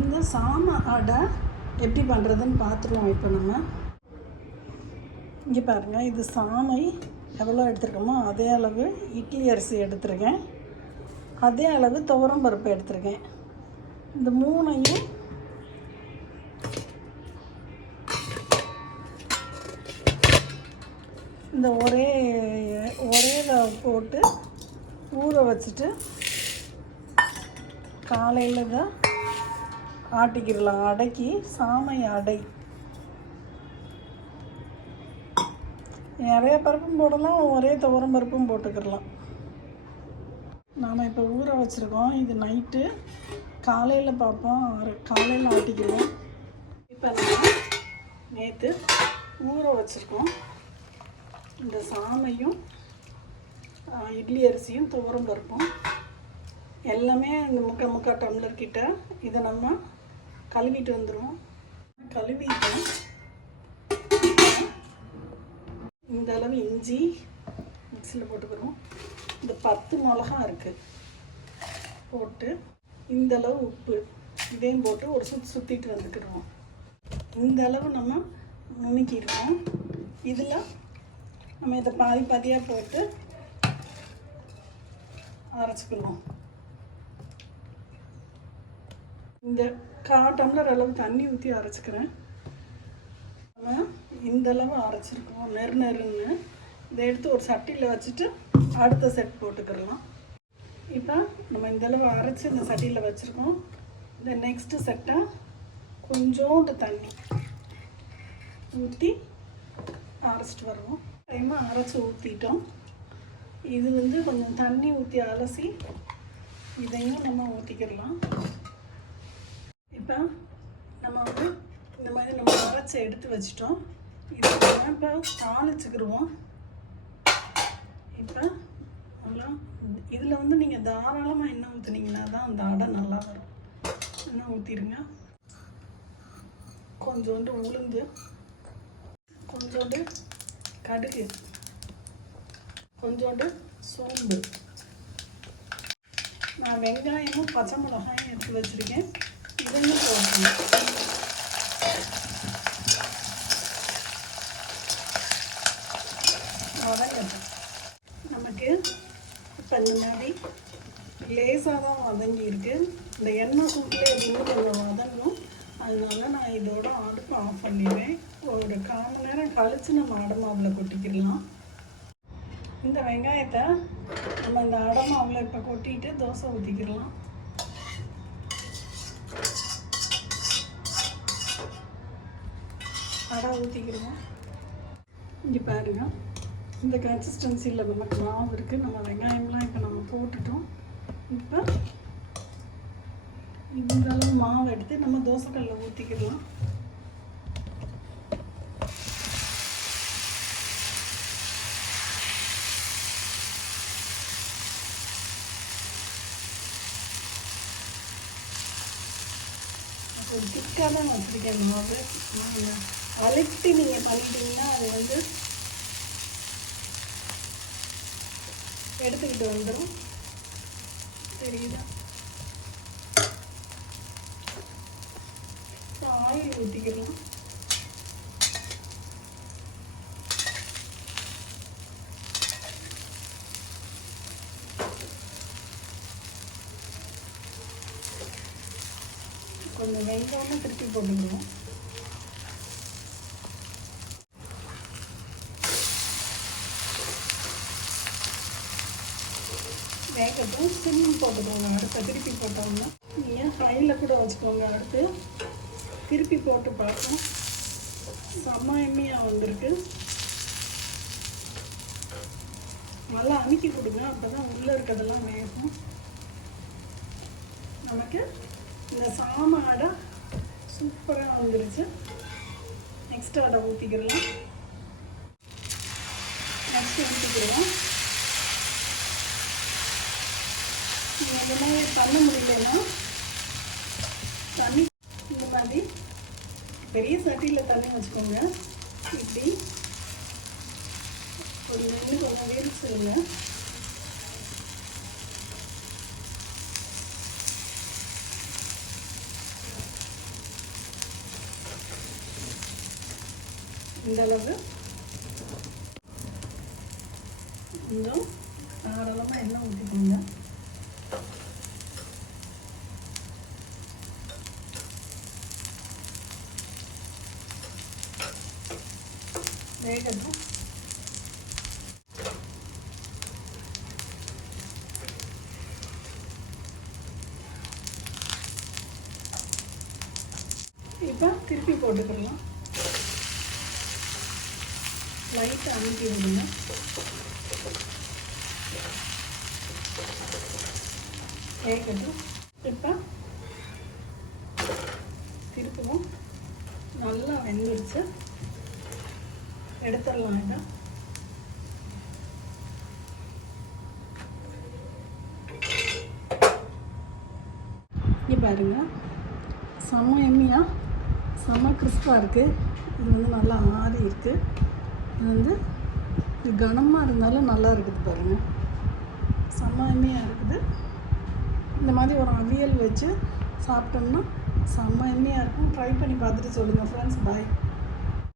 இந்த சாமை அடை எப்படி பண்ணுறதுன்னு பார்த்துருவோம். இப்போ நம்ம இங்கே பாருங்கள், இது சாமை எவ்வளோ எடுத்துருக்கோமோ அதே அளவு இட்லி அரிசி எடுத்துருக்கேன், அதே அளவு துவரம் பருப்பு எடுத்துருக்கேன். இந்த மூணையும் இந்த ஒரே போட்டு ஊற வச்சுட்டு காலையில் தான் ஆட்டிக்கிடலாம். அடைக்கி சாமை அடை நிறைய பருப்பும் போடலாம், ஒரே துவரம் பருப்பும் போட்டுக்கிடலாம். நாம் இப்போ ஊற வச்சுருக்கோம், இது நைட்டு, காலையில் பார்ப்போம், காலையில் ஆட்டிக்கிடுவோம். இப்போ நம்ம நேற்று ஊற வச்சுருக்கோம் இந்த சாமையும் இட்லி அரிசியும் துவரம் பருப்பும் எல்லாமே இந்த முக்கால் டம்ளர் கிட்ட. இதை நம்ம கழுவிட்டு வந்துடுவோம். கழுவிட்டோம். இந்த அளவு இஞ்சி மிக்சியில் போட்டுக்கிறோம். இந்த 10 மிளகா இருக்குது போட்டு, இந்த அளவு உப்பு இதையும் போட்டு ஒரு சுற்றிட்டு வந்துக்கிடுவோம். இந்த அளவு நம்ம நுணுக்கிடுவோம். இதில் நம்ம இதை பாதியாக போட்டு அரைச்சிக்கணும். இந்த 1/4 டம்ளர் அளவு தண்ணி ஊற்றி அரைச்சிக்கிறேன். நம்ம இந்தளவு அரைச்சிருக்கோம் நெருன்னு. இதை எடுத்து ஒரு சட்டியில் வச்சுட்டு அடுத்த செட் போட்டுக்கிடலாம். இப்போ நம்ம இந்தளவு அரைச்சி இந்த சட்டியில் வச்சுருக்கோம். இந்த நெக்ஸ்ட்டு செட்டை கொஞ்சோண்டு தண்ணி ஊற்றி அரைச்சிட்டு வருவோம். டைமாக அரைச்சி ஊற்றிட்டோம். இது கொஞ்சம் தண்ணி ஊற்றி அலசி இதையும் நம்ம ஊற்றிக்கிடலாம். இப்போ நம்ம இந்த மாதிரி நம்ம அரைச்சி எடுத்து வச்சிட்டோம். இதை இப்போ தாளிச்சுக்கிடுவோம். இப்போ நல்லா இதில் நீங்கள் தாராளமாக எண்ணெய் ஊற்றுனீங்கன்னா தான் அந்த அடை நல்லா வரும். எண்ணெய் ஊற்றிடுங்க. கொஞ்சோண்டு உளுந்து, கொஞ்சோண்டு கடுகு, கொஞ்சோண்டு சோம்பு, நான் வெங்காயமும் பச்சை மிளகாயும் எடுத்து வச்சுருக்கேன். இதையும் போடணும். வதங்கட்டும். நமக்கு இப்போ இந்த மாதிரி லேசாக தான் வதங்கி இருக்குது. இந்த எண்ணெய் சூட்டில் இன்னும் கொஞ்சம் வதங்கணும். அதனால நான் இதோட அடுப்பு ஆஃப் பண்ணிடுவேன். ஒரு 1/4 மணி நேரம் கழித்து நம்ம அடை மாவில் கொட்டிக்கிடலாம். இந்த வெங்காயத்தை நம்ம இந்த அடை மாவில் இப்போ கொட்டிட்டு தோசை ஊற்றிக்கிடலாம். அடை ஊற்றிக்கிடுவோம். இங்கே பாருங்க, இந்த கன்சிஸ்டன்சியில் நமக்கு மாவு இருக்குது. நம்ம வெங்காயம்லாம் இப்போ நம்ம போட்டுட்டோம். இப்போ இந்த அளவு மாவு எடுத்து நம்ம தோசைக்கல்லில் ஊற்றிக்கிடலாம். ஒரு திக்காக தான் வச்சுருக்கேன் மாவு. அழுத்தி நீங்கள் பண்ணிட்டீங்கன்னா அது எடுத்துக்கிட்டு வந்துடும். தெரியுதா? ஆயில் ஊற்றிக்கலாம். கொஞ்சம் வெங்காயம் திருப்பி போட்டுக்கிறோம். வேகட்டும். சிம் போட்டுக்கோங்க. அடுத்த திருப்பி போட்டோம்னா நீங்கள் ஃப்ரையில் கூட வச்சுக்கோங்க. அடுத்து திருப்பி போட்டு பார்ப்போம். செம்ம எம்மியாக வந்திருக்கு. நல்லா அமுக்கி கொடுங்க, அப்போ தான் உள்ளே இருக்கிறதெல்லாம் வேகும். நமக்கு இந்த சாமை அடை சூப்பராக வந்துருச்சு. நெக்ஸ்ட் அடை ஊற்றிக்கிறலாம். நெக்ஸ்ட் ஊற்றிக்கிறோம். நீங்கள் பண்ண முடியலன்னா தண்ணி இந்த மாதிரி பெரிய சட்டியில் தண்ணி வச்சுக்கோங்க. இப்படி ஒரு நெல் கொஞ்சம் விரிச்சிருங்க. இந்த அளவு கொஞ்சம் தாராளமாக எண்ணெய் ஊற்றிக்கோங்க. வேகட்டும். இப்போ திருப்பி போட்டுக்கலாம். லைட்டாக அமுக்கி விடுங்க. வேகட்டும். இப்போ திருப்பவும். நல்லா வெந்துடுச்சு. எடுத்துடலாம். இதை இங்கே பாருங்கள், செம்ம எம்மியாக செம்ம கிறிஸ்பாக இருக்குது. இது வந்து நல்லா ஆறி இருக்குது. இது இது கனமாக இருந்தாலும் நல்லா இருக்குது பாருங்கள். செம்ம எம்மியாக இருக்குது. இந்த மாதிரி ஒரு அவியல் வச்சு சாப்பிட்டோம்னா செம்ம எம்மியாக இருக்கும். ட்ரை பண்ணி பார்த்துட்டு சொல்லுங்கள் ஃப்ரெண்ட்ஸ். பாய்.